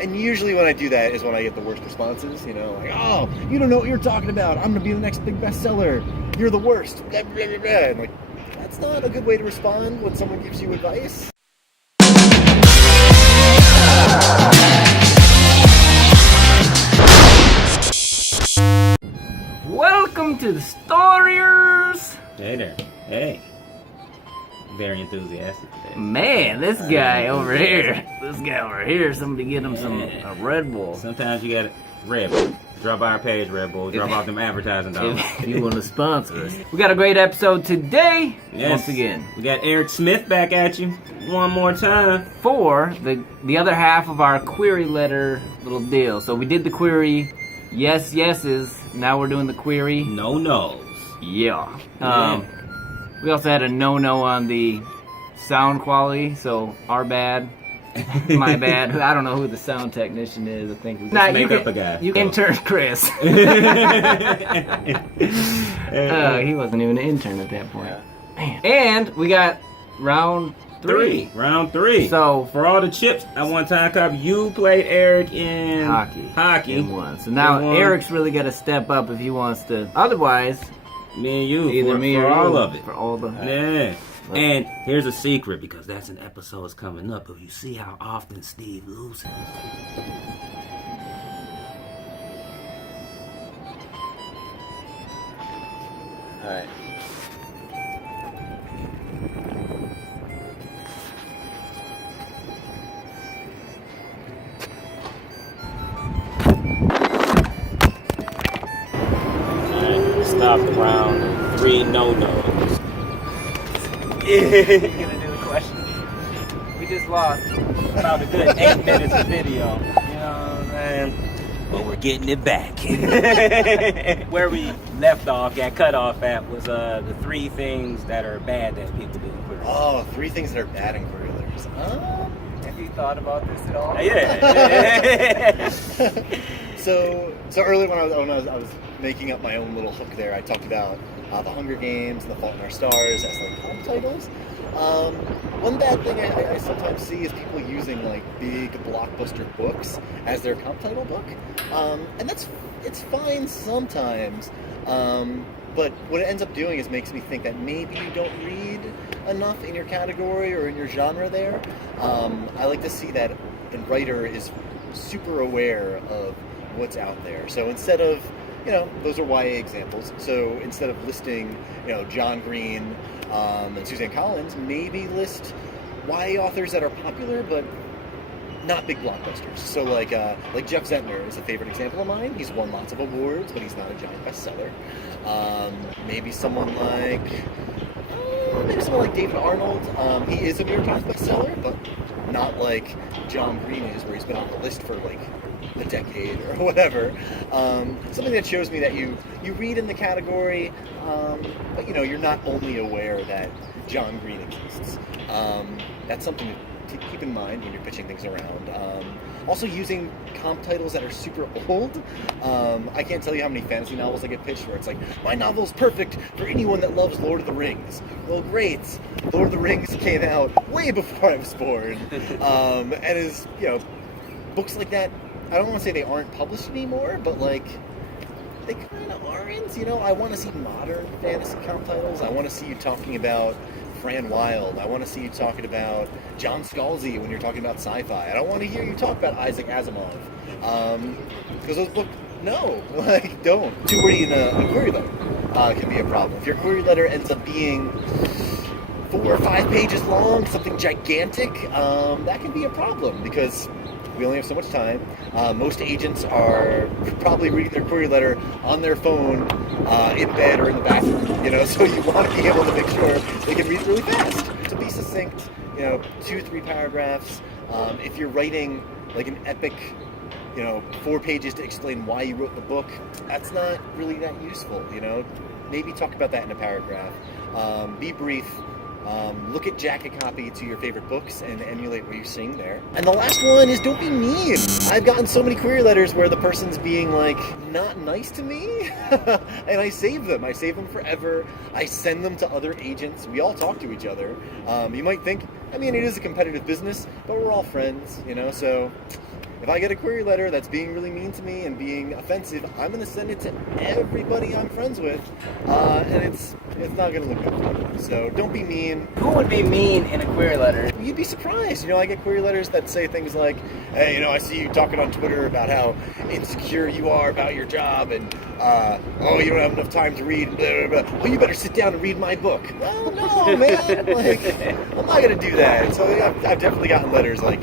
And usually when I do that is when I get the worst responses, like, oh, you don't know what you're talking about. I'm going to be the next big bestseller. You're the worst. Blah, blah, blah, blah. And like, that's not a good way to respond when someone gives you advice. Welcome to the Storiers. Hey there. Hey. Very enthusiastic today. Man, this guy over here. Somebody get him a Red Bull. Sometimes you gotta Red Bull. Drop our page, Red Bull. Drop off them advertising dollars. If you want to sponsor us. We got a great episode today. Yes. Once again. We got Eric Smith back at you one more time. For the other half of our query letter little deal. So we did the query yeses. Now we're doing the query No-nos. Yeah. We also had a no on the sound quality, so our bad, my bad. I don't know who the sound technician is. I think we Just make up a guy. You intern Chris. He wasn't even an intern at that point. Man. And we got round three. Round three. So for all the chips at one time, Cup, you played Eric in hockey. He won. So now Eric's really got to step up if he wants to. Otherwise, me and you, either me or all you, of it. For all the yeah. And here's a secret, because that's an episode coming up. If you see how often Steve loses. Alright. Stop the round 3 no-nos. You're gonna do the question. We just lost About a good 8 minutes of video. You know what I'm saying? But we're getting it back. Where we left off, got cut off at, was the 3 things that are bad that people do in query. Oh, 3 things that are bad in query letters. Have you thought about this at all? Yeah. So earlier when I was making up my own little hook there, I talked about the Hunger Games and the Fault in Our Stars as like comp titles. One bad thing I sometimes see is people using like big blockbuster books as their comp title book, and it's fine sometimes. But what it ends up doing is makes me think that maybe you don't read enough in your category or in your genre there. I like to see that the writer is super aware of what's out there. So instead of, those are YA examples. So instead of listing, John Green and Suzanne Collins, maybe list YA authors that are popular but not big blockbusters. So like Jeff Zentner is a favorite example of mine. He's won lots of awards, but he's not a giant bestseller. Maybe someone like David Arnold. He is a New York Times bestseller, but not like John Green is, where he's been on the list for like a decade or whatever. Something that shows me that you read in the category, but you're not only aware that John Green exists. That's something to keep in mind when you're pitching things around. Also using comp titles that are super old. I can't tell you how many fantasy novels I get pitched where it's like, my novel's perfect for anyone that loves Lord of the Rings. Well, great. Lord of the Rings came out way before I was born. And is, books like that, I don't want to say they aren't published anymore, but like, they kind of aren't, I want to see modern fantasy comp titles. I want to see you talking about Fran Wilde. I want to see you talking about John Scalzi when you're talking about sci-fi. I don't want to hear you talk about Isaac Asimov. Because those books, no, don't. Too wordy in a query letter can be a problem. If your query letter ends up being 4 or 5 pages long, something gigantic, that can be a problem because we only have so much time. Most agents are probably reading their query letter on their phone, in bed or in the bathroom, so you want to be able to make sure they can read really fast. To be succinct, 2-3 paragraphs. If you're writing like an epic, 4 pages to explain why you wrote the book, that's not really that useful, Maybe talk about that in a paragraph. Be brief. Look at jacket copy to your favorite books and emulate what you're seeing there. And the last one is don't be mean. I've gotten so many query letters where the person's being like not nice to me and I save them. I save them forever. I send them to other agents. We all talk to each other. You might think, it is a competitive business, but we're all friends, so if I get a query letter that's being really mean to me and being offensive, I'm going to send it to everybody I'm friends with, and it's not going to look good. So don't be mean. Who would be mean in a query letter? You'd be surprised. I get query letters that say things like, hey, I see you talking on Twitter about how insecure you are about your job, and oh, you don't have enough time to read, blah, blah, blah. Well, you better sit down and read my book. Well, no, man. I'm not going to do that. So I've definitely gotten letters like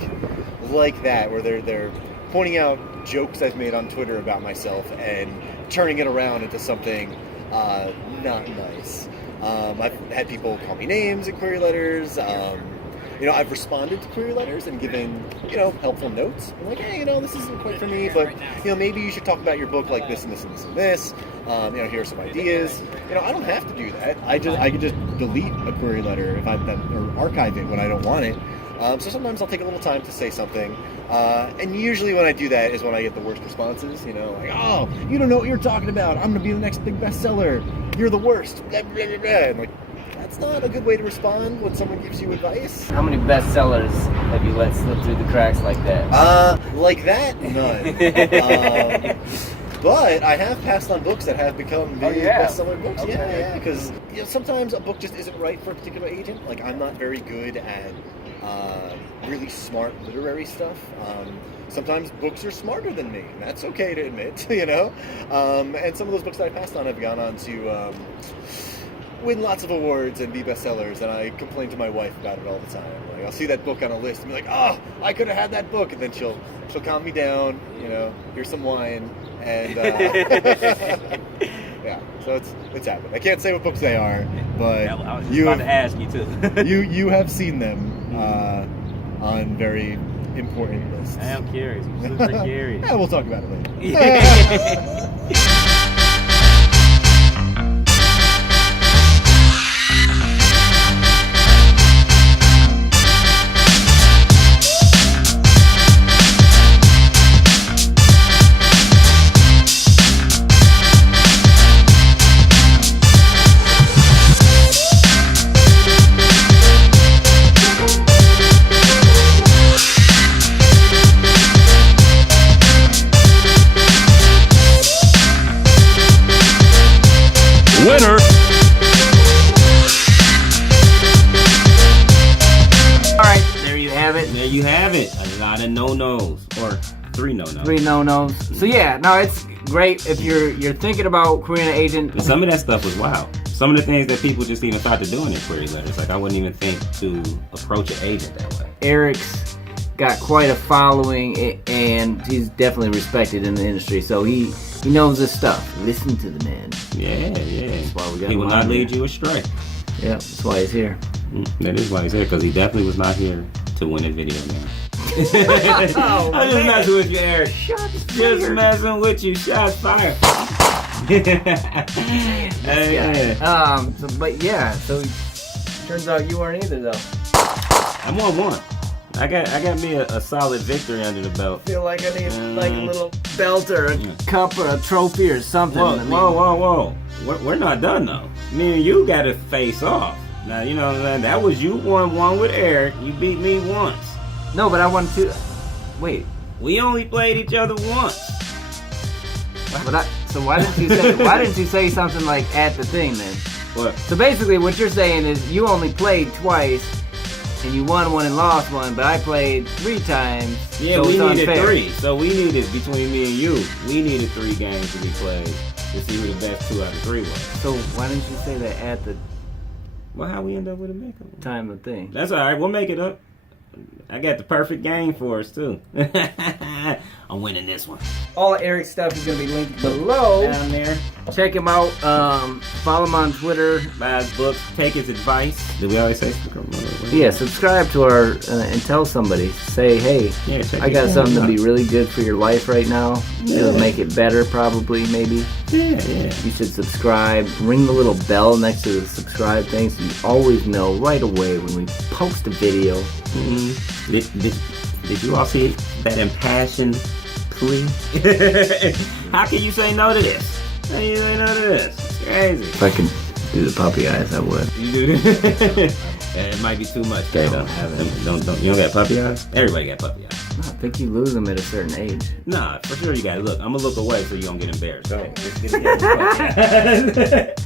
that, where they're pointing out jokes I've made on Twitter about myself and turning it around into something not nice. I've had people call me names in query letters. I've responded to query letters and given, helpful notes. I'm like, hey, this isn't quite for me, but, maybe you should talk about your book like this and this and this and this. Here are some ideas. I don't have to do that. I could just delete a query letter or archive it when I don't want it. So sometimes I'll take a little time to say something. And usually when I do that is when I get the worst responses, like, oh, you don't know what you're talking about. I'm going to be the next big bestseller. You're the worst. Blah, blah, blah, blah. And like, that's not a good way to respond when someone gives you advice. How many bestsellers have you let slip through the cracks like that? Like that? None. But I have passed on books that have become big bestseller books. Okay. Yeah, because sometimes a book just isn't right for a particular agent. Like, I'm not very good at really smart literary stuff. Sometimes books are smarter than me, and that's okay to admit, And some of those books that I passed on have gone on to win lots of awards and be bestsellers, and I complain to my wife about it all the time. Like, I'll see that book on a list and be like, oh, I could have had that book, and then she'll calm me down, here's some wine, and yeah, so it's happened. I can't say what books they are, but I was just about to ask you too. you have seen them on very important lists. I am curious. I'm super curious. Yeah, we'll talk about it later. Winner! Alright, there you have it. There you have it. A lot of no-nos. Or 3 no-nos. 3 no-nos. So yeah, no, it's great if you're thinking about querying an agent. But some of that stuff was wild. Some of the things that people just even thought to do in their query letters. Like, I wouldn't even think to approach an agent that way. Eric's got quite a following, and he's definitely respected in the industry, so he knows his stuff. Listen to the man. Yeah. That's why we got he him will on not lead here. you astray. Yeah, that's why he's here. That is why he's here, because he definitely was not here to win his video now. Oh, I'm just messing with you, Eric. Shots Just fired. messing with you. Shots fired. But yeah, so turns out you weren't either though. I'm 1-1. I got me a solid victory under the belt. I feel like I need like a little belt or a cup or a trophy or something. Whoa. We're not done though. Me and you got to face off. Now, that was you 1-1 with Eric. You beat me once. No, but I wanted to. Wait. We only played each other once. So why didn't you say something like at the thing then? What? So basically, what you're saying is you only played twice, and you won one and lost one, but I played 3 times. Yeah, so we needed unfair. 3. So we needed, between me and you, we needed 3 games to be played to see who the best 2 out of 3 was. So why didn't you say that at the Well, how we end up with a makeup? time of the thing? That's all right. We'll make it up. I got the perfect game for us too. I'm winning this one. All Eric's stuff is going to be linked below. Down there. Check him out. Follow him on Twitter. Buy his books. Take his advice. Did we always say? Yeah, subscribe to our and tell somebody. Say, hey, Yeah, check I got his something to out. be really good for your life right now. It'll make it better, probably, maybe. Yeah. You should subscribe. Ring the little bell next to the subscribe thing so you always know right away when we post a video. Mm-hmm. Did you all see that impassioned plea? How can you say no to this? How can you say no to this? It's crazy. If I could do the puppy eyes, I would. You do this? Yeah, it might be too much. They don't have it. Don't. You don't got puppy eyes? Everybody got puppy eyes. I think you lose them at a certain age. Nah, for sure you gotta look. I'm gonna look away so you don't get embarrassed. So, let's get it.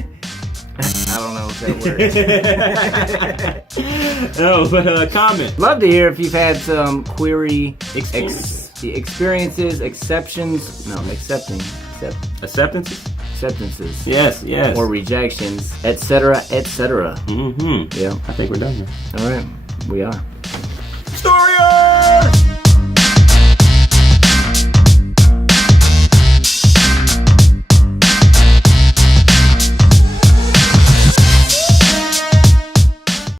I don't know if that works. No, but comment. Love to hear if you've had some query Experiences. exceptions. No, Acceptances? acceptances. Yes, yes. Or rejections, etc., etc. Mm-hmm. Yeah. I think we're done here. All right, we are. Storiers!